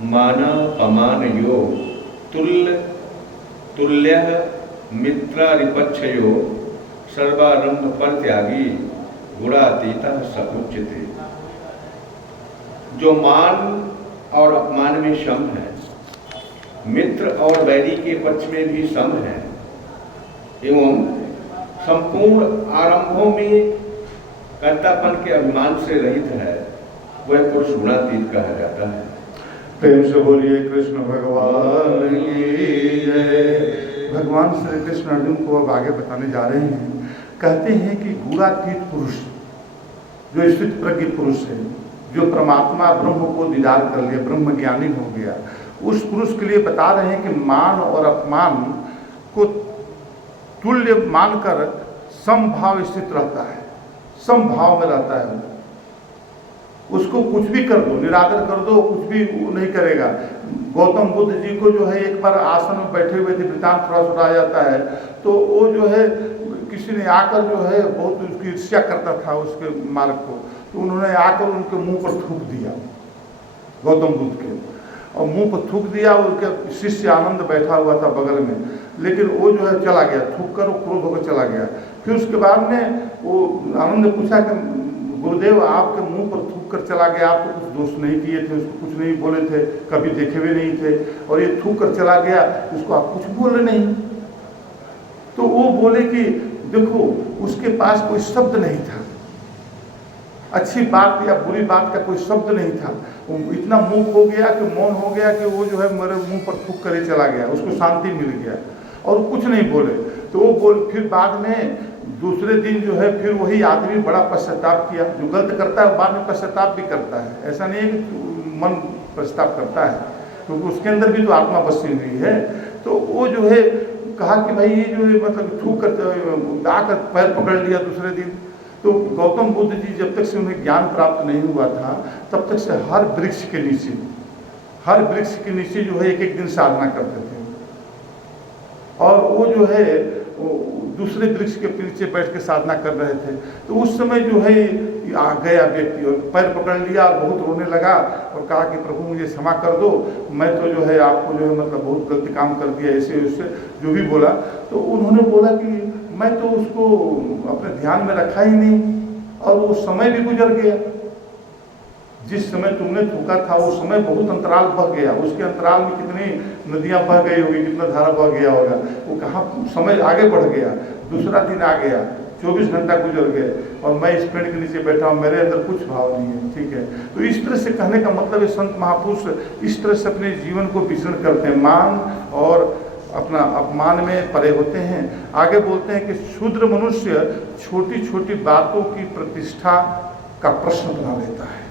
मान अमान यो तुल्य मित्रारिपक्षयो सर्वारंभ परित्यागी गुणातीता स उच्यते। जो मान और अपमान में सम है, मित्र और वैरी के पक्ष में भी सम है, एवं संपूर्ण आरंभों में कर्तापन के अभिमान से रहित है, वह पुरुष गुणातीत कहा जाता है। प्रेम से बोलिए कृष्ण भगवान की जय। भगवान श्री कृष्ण अर्जुन को अब आगे बताने जा रहे हैं। कहते हैं कि गुणातीत पुरुष जो स्थित प्रज्ञ पुरुष है, जो परमात्मा ब्रह्म को दीदार कर लिया, ब्रह्म ज्ञानी हो गया, उस पुरुष के लिए बता रहे हैं कि मान और अपमान को तुल्य मानकर समभाव स्थित रहता है, समभाव में रहता है। उसको कुछ भी कर दो, निरादर कर दो, कुछ भी वो नहीं करेगा। गौतम बुद्ध जी को जो है एक बार आसन में बैठे हुए थे, वृतांत थोड़ा सुनाया जाता है, तो वो जो है किसी ने आकर जो है बहुत उसकी ईर्ष्या करता था उसके मार्ग को, तो उन्होंने आकर उनके मुंह पर थूक दिया, गौतम बुद्ध के, और मुंह पर थूक दिया। उनके शिष्य आनंद बैठा हुआ था बगल में, लेकिन वो जो है चला गया, थूक कर वो क्रोध होकर चला गया। फिर उसके बाद में वो आनंद ने पूछा कि गुरुदेव आपके मुंह पर थूक कर चला गया, आप तो कुछ दोष नहीं किए थे, उसको कुछ नहीं बोले थे, कभी देखे भी नहीं थे, और ये थूक कर चला गया, उसको आप कुछ बोले नहीं। तो वो बोले कि देखो उसके पास कोई शब्द नहीं था, अच्छी बात या बुरी बात का कोई शब्द नहीं था, वो इतना मुंह हो गया कि मौन हो गया कि वो जो है मेरे मुंह पर थूक कर ही चला गया, उसको शांति मिल गया और कुछ नहीं बोले। तो वो फिर बाद में दूसरे दिन जो है फिर वही आदमी बड़ा पश्चाताप किया। जो गलत करता है बाद में पश्चाताप भी करता है, ऐसा नहीं है कि मन पश्चाताप करता है, क्योंकि उसके अंदर भी तो आत्मा बसी हुई है। तो वो जो है कहा कि भाई ये जो है मतलब थूक कर आकर पैर पकड़ लिया दूसरे दिन। तो गौतम बुद्ध जी जब तक से उन्हें ज्ञान प्राप्त नहीं हुआ था तब तक से हर वृक्ष के नीचे जो है एक एक दिन साधना करते थे, और वो जो है दूसरे वृक्ष के नीचे बैठ के साधना कर रहे थे। तो उस समय जो है आ गया व्यक्ति और पैर पकड़ लिया और बहुत रोने लगा और कहा कि प्रभु मुझे क्षमा कर दो, मैं तो जो है आपको जो है मतलब बहुत गलत काम कर दिया, ऐसे उससे जो भी बोला। तो उन्होंने बोला कि मैं तो उसको अपने ध्यान में रखा ही नहीं, और वो समय भी गुजर गया। जिस समय तुमने थूका था वो समय बहुत अंतराल बह गया, उसके अंतराल में कितनी नदियां बह गई होगी, कितना धारा बह गया होगा, वो कहाँ समय आगे बढ़ गया। दूसरा दिन आ गया, 24 घंटा गुजर गए और मैं इस पेड़ के नीचे बैठा हूँ, मेरे अंदर कुछ भाव नहीं है। ठीक है, तो इस तरह से कहने का मतलब है संत महापुरुष इस तरह से अपने जीवन को विचरण करते हैं, मान और अपना अपमान में परे होते हैं। आगे बोलते हैं कि शूद्र मनुष्य छोटी छोटी बातों की प्रतिष्ठा का प्रश्न बना लेता है।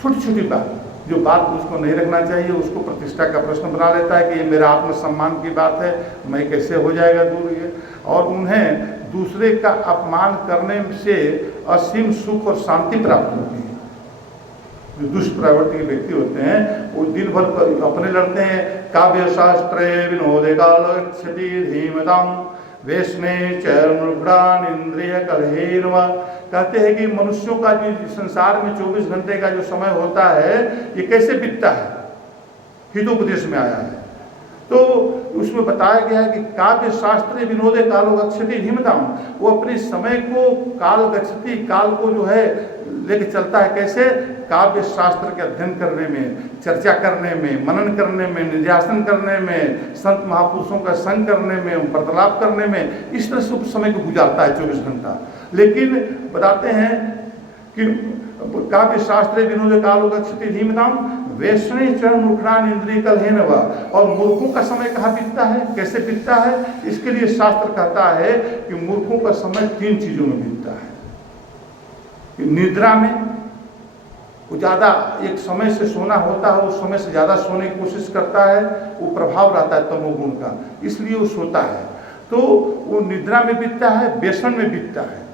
छोटी छोटी बात, जो बात उसको नहीं रखना चाहिए उसको प्रतिष्ठा का प्रश्न बना लेता है कि ये मेरा आत्मसम्मान की बात है, मैं कैसे हो जाएगा दूर ये। और उन्हें दूसरे का अपमान करने से असीम सुख और शांति प्राप्त होती है। जो दुष्ट प्रवृत्ति के व्यक्ति होते हैं वो दिन भर अपने लड़ते हैं। काव्य शास्त्रे विनोदे कालक्षति धीमताम वेशने चरण इंद्रिय कलहेनवा। कहते हैं कि मनुष्यों का जो संसार में 24 घंटे का जो समय होता है ये कैसे बीतता है, हितोपदेश में आया है। तो उसमें बताया गया है कि काव्य शास्त्र विनोदे कालो गच्छति धीमताम, वो अपने समय को काल गच्छति, काल को जो है लेके चलता है। कैसे? काव्य शास्त्र के अध्ययन करने में, चर्चा करने में, मनन करने में, निध्यासन करने में, संत महापुरुषों का संग करने में, वार्तालाप करने में, इस तरह से समय को गुजारता है 24 घंटा। लेकिन बताते हैं कि काव्य शास्त्रे विनोद कालो गच्छति धीमताम वैष्णव चरण मुखरान इंद्रिय कलहेनवा। और मूर्खों का समय कहाँ बीतता है, कैसे बीतता है? इसके लिए शास्त्र कहता है कि मूर्खों का समय 3 चीजों में बीतता है। निद्रा में वो ज़्यादा एक समय से सोना होता है, उस समय से ज़्यादा सोने की कोशिश करता है, वो प्रभाव रहता है तमोगुण का, इसलिए वो सोता है। तो वो निद्रा में बीतता है, व्यसन में बीतता है।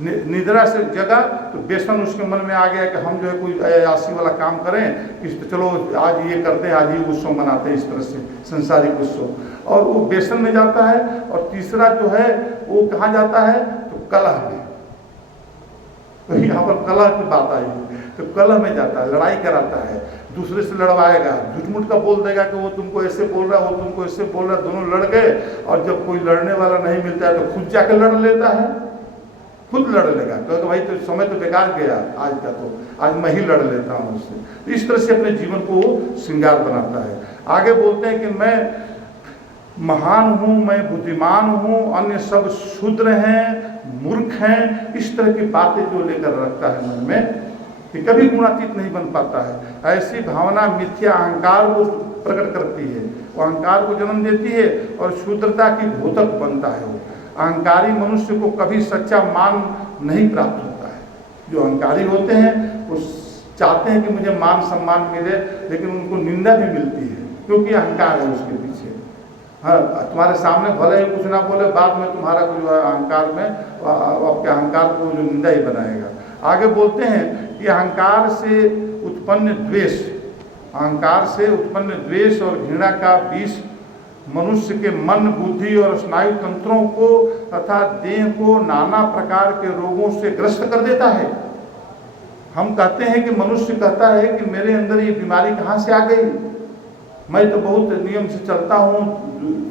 निद्रा से जगा तो व्यसन उसके मन में आ गया कि हम जो है कोई अयासी वाला काम करें, कि चलो आज ये करते हैं, आज ये उत्सव मनाते हैं, इस तरह से सांसारिक उत्सव, और वो व्यसन में जाता है। और तीसरा जो है वो कहाँ जाता है? तो कलह में। तो यहाँ पर कलह की बात आई है, तो कलह में जाता है, लड़ाई कराता है, दूसरे से लड़वाएगा, झूठ मूठ का बोल देगा कि वो तुमको ऐसे बोल रहा है, वो तुमको ऐसे बोल रहा है, दोनों लड़ गए, और जब कोई लड़ने वाला नहीं मिलता है तो खुद जाके लड़ लेता है, खुद लड़ लेगा, क्योंकि भाई तो समय तो बेकार गया आज का, तो आज मैं ही लड़ लेता हूँ उससे। तो इस तरह से अपने जीवन को श्रृंगार बनाता है। आगे बोलते हैं कि मैं महान हूँ, मैं बुद्धिमान हूँ, अन्य सब शूद्र हैं, मूर्ख हैं, इस तरह की बातें जो लेकर रखता है मन में, कि कभी गुणातीत नहीं बन पाता है। ऐसी भावना मिथ्या अहंकार को प्रकट करती है, वो अहंकार को जन्म देती है और शूद्रता की घोतक बनता है। वो अहंकारी मनुष्य को कभी सच्चा मान नहीं प्राप्त होता है। जो अहंकारी होते हैं वो चाहते हैं कि मुझे मान सम्मान मिले, लेकिन उनको निंदा भी मिलती है, क्योंकि अहंकार है उसके पीछे। हाँ, तुम्हारे सामने भले ही कुछ ना बोले, बाद में तुम्हारा जो है अहंकार में आपके अहंकार को जो निंदा ही बनाएगा। आगे बोलते हैं कि अहंकार से उत्पन्न द्वेष, अहंकार से उत्पन्न द्वेष और घृणा का विष मनुष्य के मन, बुद्धि और स्नायु तंत्रों को तथा देह को नाना प्रकार के रोगों से ग्रस्त कर देता है। हम कहते हैं कि मनुष्य कहता है कि मेरे अंदर ये बीमारी कहाँ से आ गई, मैं तो बहुत नियम से चलता हूँ,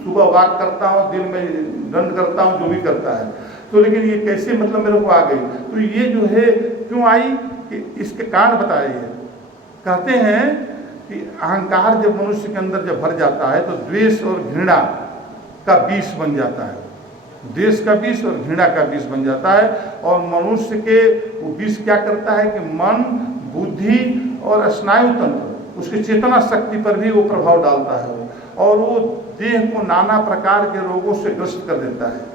सुबह वॉक करता हूँ, दिन में दंड करता हूँ, जो भी करता है, तो लेकिन ये कैसे मतलब मेरे को आ गई। तो ये जो है क्यों आई, कि इसके कारण बताए हैं। कहते हैं कि अहंकार जब मनुष्य के अंदर जब भर जाता है तो द्वेष और घृणा का विष बन जाता है, द्वेष का विष और घृणा का विष बन जाता है। और मनुष्य के वो विष क्या करता है कि मन, बुद्धि और स्नायु तंत्र, उसकी चेतना शक्ति पर भी वो प्रभाव डालता है, और वो देह को नाना प्रकार के रोगों से ग्रस्त कर देता है।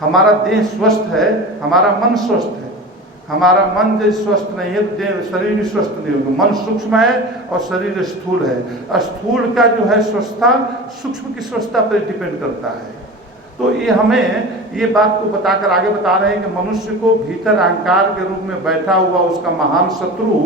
हमारा देह स्वस्थ है, हमारा मन स्वस्थ है। हमारा मन जो स्वस्थ नहीं है तो देह शरीर भी स्वस्थ नहीं होगा। मन सूक्ष्म है और शरीर स्थूल है। स्थूल का जो है स्वस्थता सूक्ष्म की स्वस्थता पर डिपेंड करता है। तो ये हमें ये बात को बताकर आगे बता रहे हैं कि मनुष्य को भीतर अहंकार के रूप में बैठा हुआ उसका महान शत्रु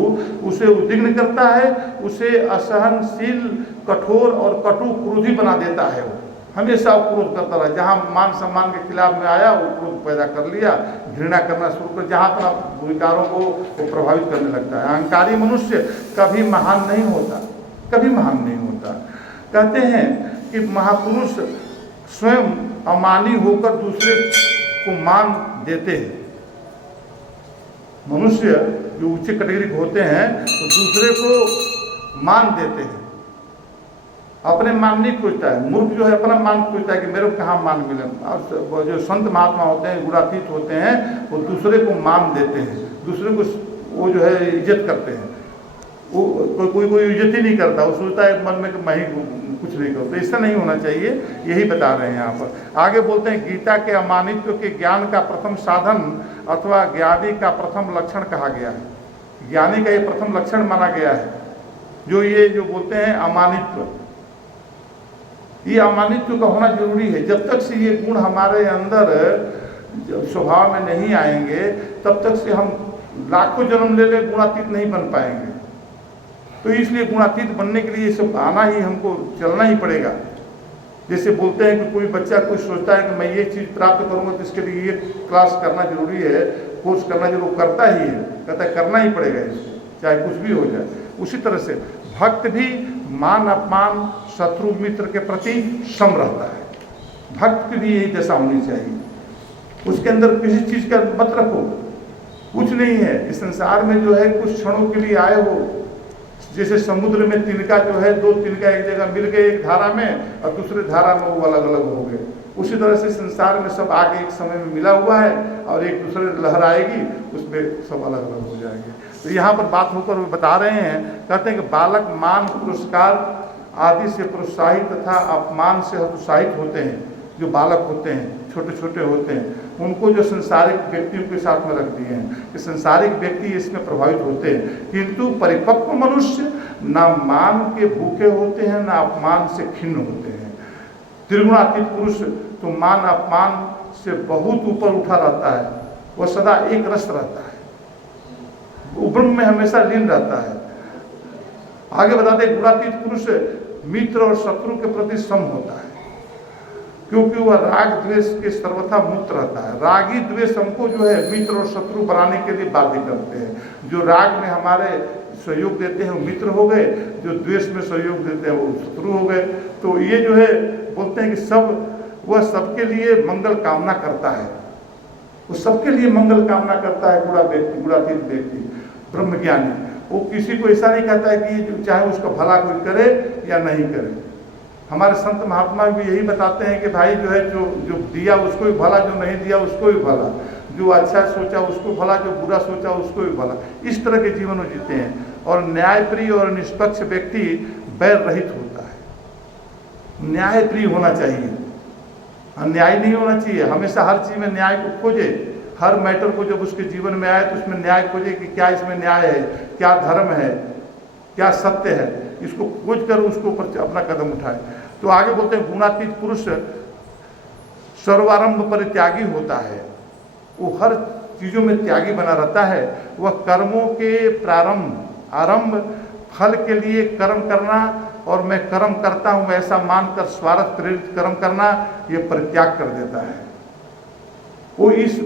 उसे उद्विग्न करता है, उसे असहनशील, कठोर और कटु क्रोधी बना देता है। वो हमेशा क्रोध करता रहा, जहाँ मान सम्मान के खिलाफ में आया वो क्रोध पैदा कर लिया, घृणा करना शुरू कर, जहाँ पर विकारों को वो प्रभावित करने लगता है। अहंकारी मनुष्य कभी महान नहीं होता, कभी महान नहीं होता। कहते हैं कि महापुरुष स्वयं अमानी होकर दूसरे को मान देते हैं। मनुष्य जो ऊंचे कैटेगरी के होते हैं तो दूसरे को मान देते हैं, अपने मान नहीं खोजता है। मूर्ख जो है अपना मान खोजता है कि मेरे को कहाँ मान मिले। और जो संत महात्मा होते हैं, गुणातीत होते हैं, वो दूसरे को मान देते हैं, दूसरे को वो जो है इज्जत करते हैं। वो कोई इज्जत ही नहीं करता, वो सोचता है मन में कि मैं ही कुछ नहीं करता। ऐसा नहीं होना चाहिए, यही बता रहे हैं यहाँ पर। आगे बोलते हैं गीता के अमानित्व के ज्ञान का प्रथम साधन अथवा ज्ञानी का प्रथम लक्षण कहा गया है। ज्ञानी का ये प्रथम लक्षण माना गया है, जो ये जो बोलते हैं अमानित्व। ये अमानित्व का होना जरूरी है। जब तक से ये गुण हमारे अंदर स्वभाव में नहीं आएंगे तब तक से हम लाखों जन्म ले ले गुणातीत नहीं बन पाएंगे। तो इसलिए गुणातीत बनने के लिए ये सब आना ही, हमको चलना ही पड़ेगा। जैसे बोलते हैं कि कोई बच्चा कोई सोचता है कि मैं ये चीज़ प्राप्त करूँगा तो इसके लिए ये क्लास करना जरूरी है, कोर्स करना जरूर, करता ही है, कहता है करना ही पड़ेगा इसको, चाहे कुछ भी हो जाए। उसी तरह से भक्त भी मान अपमान शत्रु मित्र के प्रति सम रहता है। भक्त की भी यही दशा होनी चाहिए, उसके अंदर किसी चीज़ का मत रखो, कुछ नहीं है इस संसार में जो है, कुछ क्षणों के लिए आए हो। जैसे समुद्र में तिनका जो है, दो तिनका एक जगह मिल गए एक धारा में और दूसरे धारा में वो अलग अलग हो गए। उसी तरह से संसार में सब आगे एक समय में मिला हुआ है और एक दूसरे लहर आएगी, उसमें सब अलग अलग हो जाएंगे। तो यहाँ पर बात होकर वो बता रहे हैं, कहते हैं कि बालक मान पुरस्कार आदि से प्रोत्साहित तथा अपमान से हतोत्साहित होते हैं। जो बालक होते हैं, छोटे छोटे होते हैं, उनको जो संसारिक व्यक्तियों के साथ में रख दिए हैं कि संसारिक व्यक्ति इसमें प्रभावित होते हैं। किंतु परिपक्व मनुष्य न मान के भूखे होते हैं, न अपमान से खिन्न होते हैं। त्रिगुणातीत पुरुष तो मान अपमान से बहुत ऊपर उठा रहता है, वह सदा एक रस रहता है, वो ब्रह्म में हमेशा लीन रहता है। आगे बताते हैं गुणातीत पुरुष मित्र और शत्रु के प्रति सम होता है। क्योंकि वह राग द्वेष के सर्वथा मुक्त रहता है। रागी द्वेष हमको जो है मित्र और शत्रु बनाने के लिए बाध्य करते हैं। जो राग में हमारे सहयोग देते हैं वो मित्र हो गए, जो द्वेष में सहयोग देते हैं वो शत्रु हो गए। तो ये जो है बोलते हैं कि वह सबके लिए मंगल कामना करता है, वो सबके लिए मंगल कामना करता है। गुणातीत व्यक्ति ब्रह्मज्ञानी, वो किसी को ऐसा नहीं कहता है कि चाहे उसका भला कोई करे या नहीं करे। हमारे संत महात्मा भी यही बताते हैं कि भाई जो है जो दिया उसको भी भला, जो नहीं दिया उसको भी भला, जो अच्छा सोचा उसको भला, जो बुरा सोचा उसको भी भला। इस तरह के जीवन वो जीते हैं। और न्यायप्रिय और निष्पक्ष व्यक्ति बैर रहित होता है। न्यायप्रिय होना चाहिए, अन्याय नहीं होना चाहिए। हमेशा हर चीज में न्याय को खोजे। हर मैटर को जब उसके जीवन में आए तो उसमें न्याय खोजे कि क्या इसमें न्याय है, क्या धर्म है, क्या सत्य है। इसको खोज कर उसके ऊपर अपना कदम उठाए। तो आगे बोलते हैं गुणातीत पुरुष सर्वारंभ परित्यागी होता है। वो हर चीजों में त्यागी बना रहता है। वह कर्मों के आरंभ फल के लिए कर्म करना और मैं कर्म करता हूं ऐसा मानकर स्वार्थ प्रेरित कर्म करना, यह परित्याग कर देता है। वो इस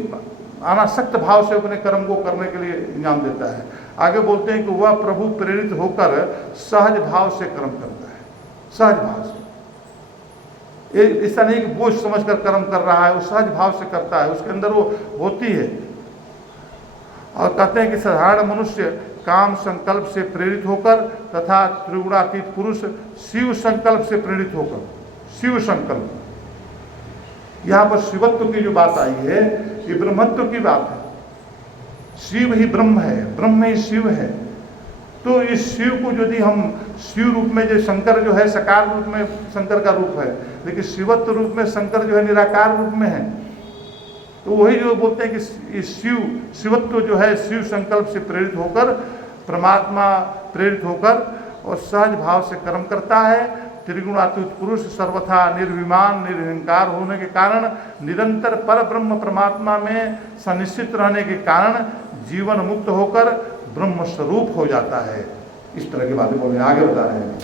अनासक्त भाव से अपने कर्म को करने के लिए इनाम देता है। आगे बोलते हैं कि वह प्रभु प्रेरित होकर सहज भाव से कर्म करता है। सहज भाव से, ऐसा नहीं कि बोझ समझकर कर्म कर रहा है, वो सहज भाव से करता है, उसके अंदर वो होती है। और कहते हैं कि साधारण मनुष्य काम संकल्प से प्रेरित होकर तथा त्रिगुणातीत पुरुष शिव संकल्प से प्रेरित होकर, शिव संकल्प, यहाँ पर शिवत्व की जो बात आई है ये ब्रह्मत्व की बात है। शिव ही ब्रह्म है, ब्रह्म ही शिव है। तो इस शिव को यदि हम शिव रूप में, जो शंकर जो है साकार रूप में शंकर का रूप है, लेकिन शिवत्व रूप में शंकर जो है निराकार रूप में है। तो वही जो बोलते हैं कि इस शिवत्व जो है शिव संकल्प से प्रेरित होकर, परमात्मा प्रेरित होकर और सहज भाव से कर्म करता है। त्रिगुणातीत पुरुष सर्वथा निर्विमान निर्हंकार होने के कारण, निरंतर पर ब्रह्म परमात्मा में सन्निश्चित रहने के कारण जीवन मुक्त होकर ब्रह्म स्वरूप हो जाता है। इस तरह की बातें बोल रहे हैं, आगे बता रहे हैं।